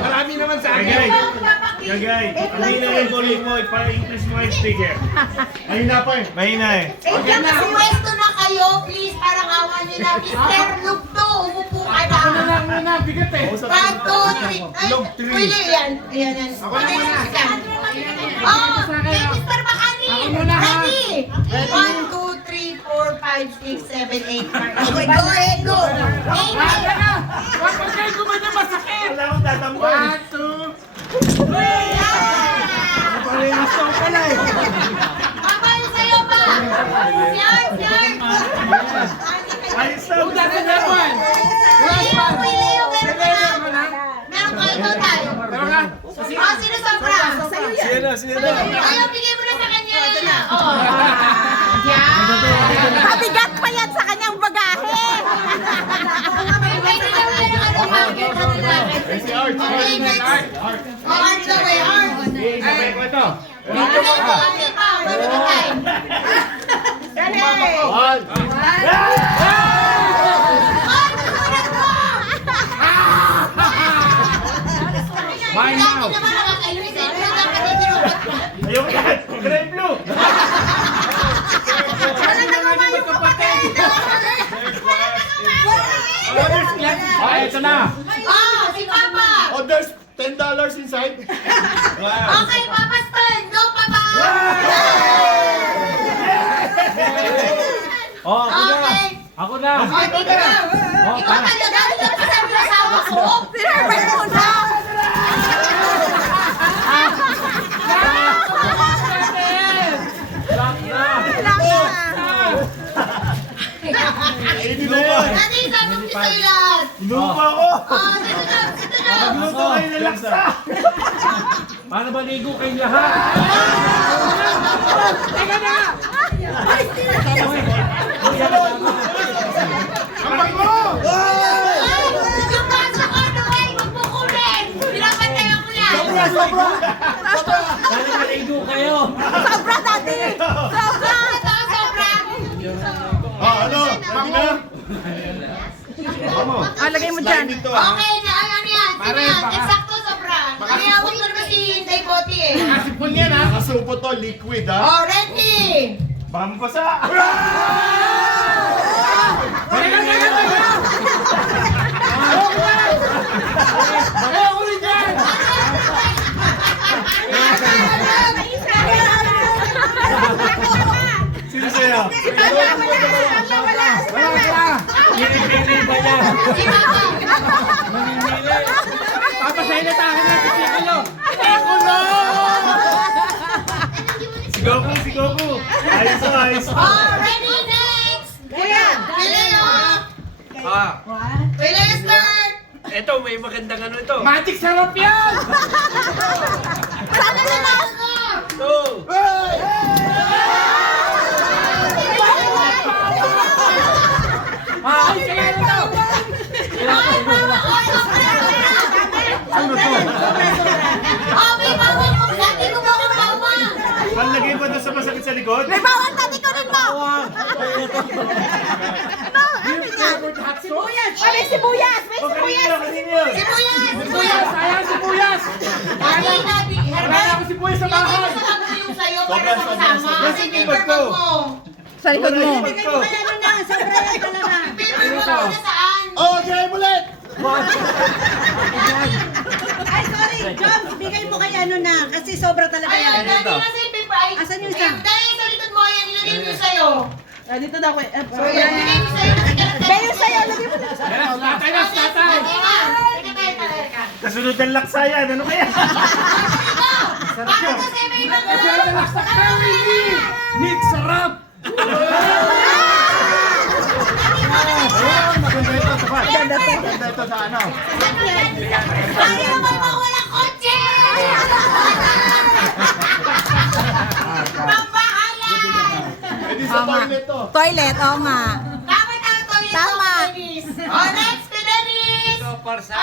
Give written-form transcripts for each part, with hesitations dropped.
Marami naman sa akin. Gagay, ang hina ng volume mo, ipa-increase mo yung speaker. Mahina pa eh. Mahina eh. Pwesto na kayo, please, parang awan nyo na. Mr. Lugto, umupo ka na. Ako na lang muna, bigat eh. 1, 2, 3. Ay, pwede yan. Ayan, yan. Ako na muna. Oh, kay Mr. Makani. Ako muna, ha? Ready? 1, 2, 3, 4, 5, 6, 7, 8, 9. Okay, go ahead, go. Wala na. Wag kayo gumanya masakit. Wala akong tatambol. 1, 2, 3. Parehas ako pala eh. Papayo sa'yo pa. Yan, yan. Ayos na. Kung dati na one. Leo, kay Leo, meron ka na. Meron na. Meron ka, ikaw tayo. Meron ka. Oh, sino sobra? Sa'yo yan. Sino? Ayaw, bigay mo na sa kanya. Oh. Yan. Mabigat pa yan sa kanyang bagahe. Pwede na mo yan ang ano, market. Si Art. Okay, next. Oh, Art na ba, Art? Sabay ko ito. Dito na ito, okay pa. Pwede na tayo. One. Art, susunod mo! Bye now. Dati naman nakakainis eh. Pero dapat hindi mo Ayoko yan. Gray blue. Ano na naman yung kapatid? Ay, ito na. Oh, si Papa. Oh, there's $10 inside. Okay, Papa Stone. Go, Papa. Oh, Okay. ako na. Oh, dito na. Ikaw talaga. Ito pa sabi ng asawa ko. Sinurprise mo na. Hindi mo ba? Dati sabi ko sa'yo lahat. Inupa ako. Oh, dito na. Dito na. Nagluto kayo ng laksa. Paano ba ligo kayong lahat? Teka na! Kapag mo! Yung kaso ko, no way. Magpukulin. Pinapantayan ko lang. Sobra! Paano ba ligo kayo? Sobra dati. Sobra. Ito, sobra. Oh, ano? Ready na? Lagay mo dyan. Okay, na ano yan? Sino yan? Eksakto, sobra. Nangyawag ko naman si Inday Boti eh. Kasipon yan ha? Nakasupo to, liquid ha? Oh, ready? Baka mapasa. Ayaw ko rin dyan! Sino sa'yo? Wala ka! Pinipili ba yan? Si Papa. Mamimili! Papasahin na tayo natin si Kulo! Ako no! Si Goku. Ayos na, ayos na. Oh, ready, next! Kuya! Leo! Leo start! Ito, may magandang ano ito. Magic sarap yan! Sana na lang. Ito. Ay, kaya na to! Ay, mama ko! Sobra! Ano to? Oh, may mama mo! Dati ko ba akong mama? Panlagay ba doon sa masakit sa likod? May bawang tati ko rin mo. Ano yan? Sibuyas! Ay, may sibuyas. May O, kanino, kanino yun? Sibuyas! Sibuyas! Ayan, sibuyas! Dati, dati. Wala ako sibuyas sa Ilagay bahay! mo sa kamo yung sa'yo para sama-sama. Kasi Sige, paper ba't bag ko? mo. Sa likod mo. Bigay mo kaya. Paper mo na saan? Oh, game ulit! Ay, sorry, Joms, bigay mo kay ano na, kasi sobra talaga Ayun, yan. dati kasi yung paper ay... Asan yung isa? Dahil sa likod mo yan, ilagay mo yung sa'yo. Ah, dito daw ko. So, yan, ilagay mo sa'yo. Bayo sa'yo. Lagay mo na. Yes, tatay na, tatay! Kasunod ng laksa yan. Ano kaya? Bakit kasi may ibang Kasi ang lakas sa curry ni! Nick, sarap! Maganda ito sa fan. Maganda ito sa ano. Ayaw mo mawala kotse! Pampahalan! Pwede sa toilet to. Toilet, oo nga. Tama na ito yung Tama. Dennis. Oh, next to Dennis! Ito, parsa.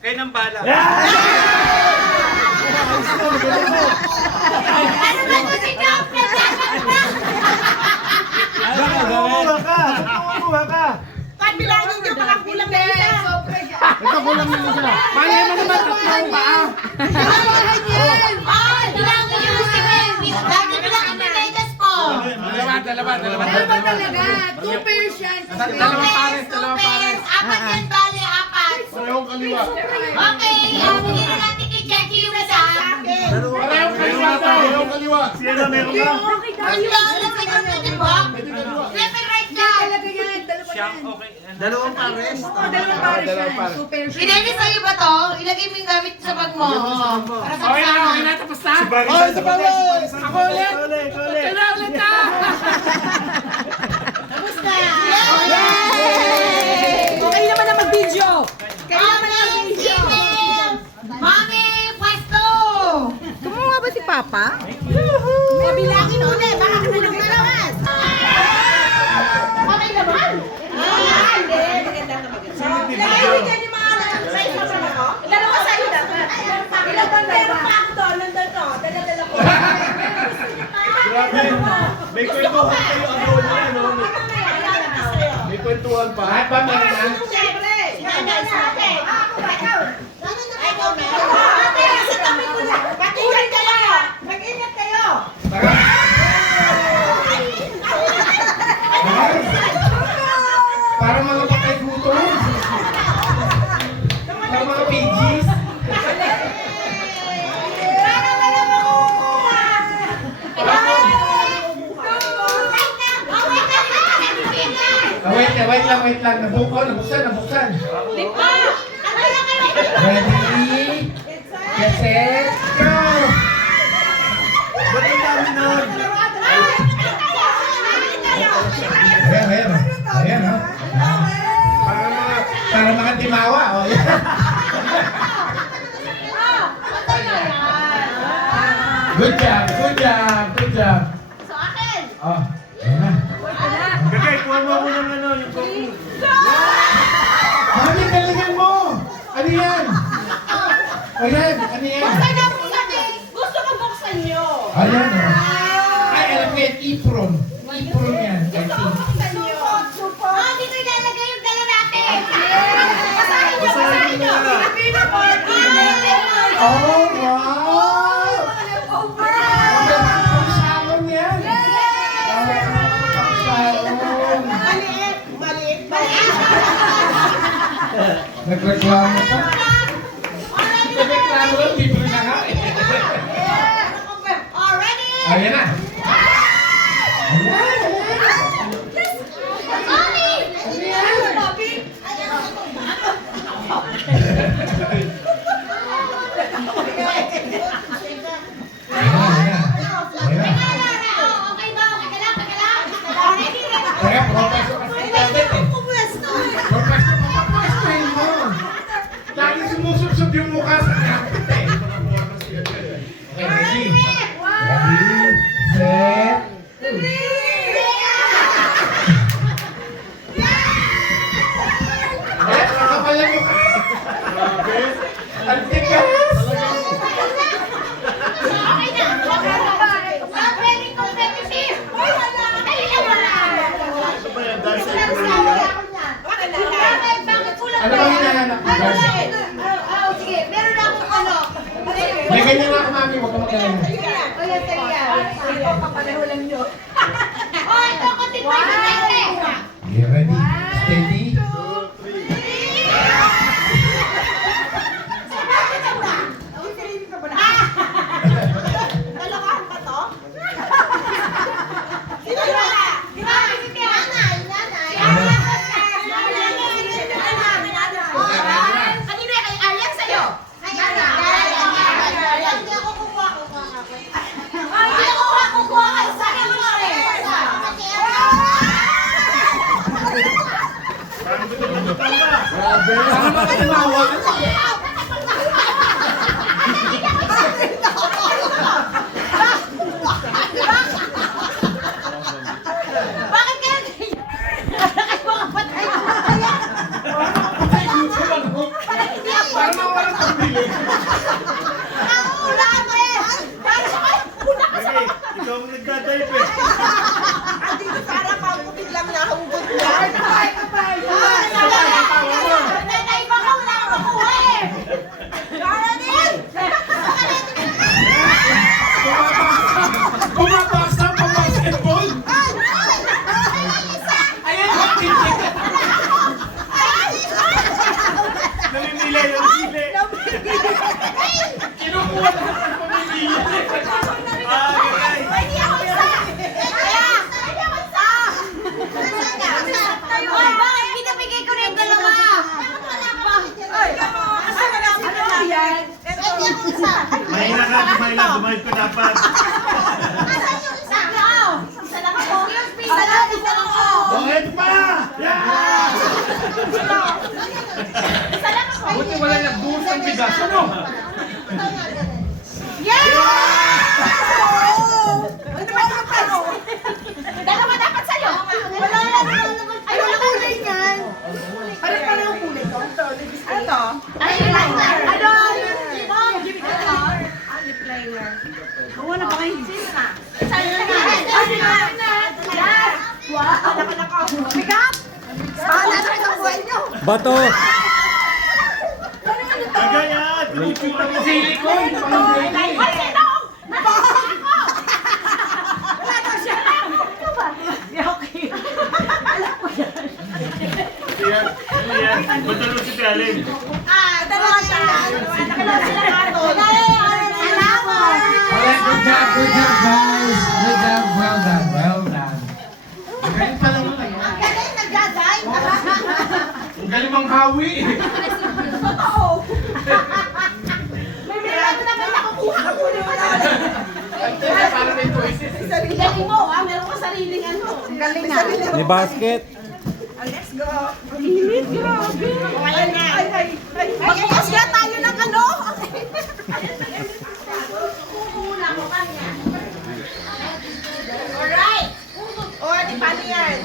Kayo ng bala. Ano ba ito si Jump? Kumuha ka. Kumuha ka. Kabilangin niyo, baka kulang na isa. Ito, lang naman siya. Malay mo naman, tatlong paa. Ay, bilangin niyo si Baby. Dati bilangin ni Vegas po. Dalawa. Two pairs yan. Dalawang pares, Two pairs. Apat yan, bali, apat. Parehong kaliwa. Okay, bigyan na natin kay Jackie yung isa. Parehong kaliwa daw. Parehong kaliwa. Siya na meron ka. Ang lalo ka na pwede ba? Left and right lang. Dalawang pares. Two pairs. Pinili sa'yo ba to? Ilagay mo yung gamit sa bag mo. Para sa Okay na, kasama. okay na, tapos na. Si Barry. Ay, sa pala! Ako ulit. Ulit. Kaya ulit ka. Tapos na. Okay naman na mag-video. Mami, chicken! Mami, pwesto! Kumuha ba si Papa? Bilangin ulit. Baka ka na nagkalawas. Okay naman? Hindi. Maganda na maganda. Ilagay mo dyan yung mga size na pala ko. Dalawa sa'yo dapat. Ilan ba? Meron pa ako doon. Nandun to. Dala-dala ko. Grabe. May kwentuhan kayo ang role niya, no? May kwentuhan pa. Lahat ba meron na? Siyempre. Nanay sa atin. Ikaw na. Ate, sa tabi ko na. Mag-ingat kayo. Mag-ingat kayo. Para mga patay gutom. Para mga pages. Wait lang. Nabuksan. Ready? Get set, go! Ba't ang dami nun? Ayan, ha? Para mga timawa, oh. Good job. So akin. Oh, ayan na. Gagay, kuha mo ako ng ano, yung coffee. Mami, galingan mo! Ano yan? Ayan, ano yan? Buksan na po natin. Gusto ko buksan nyo. Ayan, oh. Ay, alam ko yan, Ipron. Ipron yan, I think. Oh, dito ilalagay yung dala natin. Basahin mo na. Oh, wow! Pangsalon yan. Pangsalon. Maliit. Nagreklamo ka? Nagreklamo lang, libre na nga eh. Already? Ayan na. Okay ba? Okay ka lang? Ready? Kaya professor kasi natin eh. Professor, papapwestuhin mo. Lagi sumusubsob yung mukha sa kapit eh. Okay, ready? Ready, set, eh, nakapal yung mukha. Ang tigas. Okay na. Not very competitive. Dali lang wala. Ano ba yan? Dahil sa Bakit kulang Ano bang hinahanap mo? Sige, meron akong ano. May ganyan na ako, mami. Huwag ka magkalala. Oh, ito, konti pa yung tete. Okay, ready? Steady? Dalawahan pa to? Sino wala? Di ba? Si Nanay. Kanina kay Alex sa'yo. Hindi ako kukuha. Hindi ako kukuha kay Sara mo rin. Parang gutom na. Grabe. Para mga timawa. Bakit kaya ganyan? Bakit mga patay ko kaya? Para mawalang pambili. Nauulan eh! Para sa kayo, una ka sa Gagay, ikaw ang nagdadayip eh. Dito para pang biglang nahugot niya. Tatay ba ka? Wala kang makuha! Namimili, namimili. Kinukuha lahat ng pamilya. Bagay. Pwede ako isa! Kaya! Pwede ako isa! Ay, bakit pinabigay ko na yung dalawa? Bakit wala pa? Ano yan? Pwede ako isa! Mahina ka, Sumaila. Gumahit ko dapat. Asan yung isa? Isa lang ako. Excuse me, isa lang ako. Bakit pa? Yeah! Isa lang ako. Buti wala nagbuhos ng bigas. Ano? Dalawa dapat sa'yo. Wala na. Ay, wala kulay niyan. Pare-pareho kulay ko. Ano to? Ayun lang. Ano? Lip liner. Wala pa kayo. Sino na? Wow. Anak ko. Bigat! Sana na itong buhay niyo. Bato! Agay yan. Pinipita mo. Silicone. Ay, sino? Nasa ako. Wala daw siya. Okay. Yan. Yan. Matalo si Kalim. Dalawa siya. Dalawa sila kato. Salamat. Alright, good job, guys! Good job, well done, well done. Galing pa naman kayo. Ang galing, nagdadrive. Ang galing mang hawi. Totoo. May meron na may nakukuha ka muna pala. Para may choices. Galing mo, meron ka sariling ano. Galing na. Ni basket. Let's go. Init, grabe. Ayan na. Magbukas nga tayo ng ano. Alright. O, di paano yan?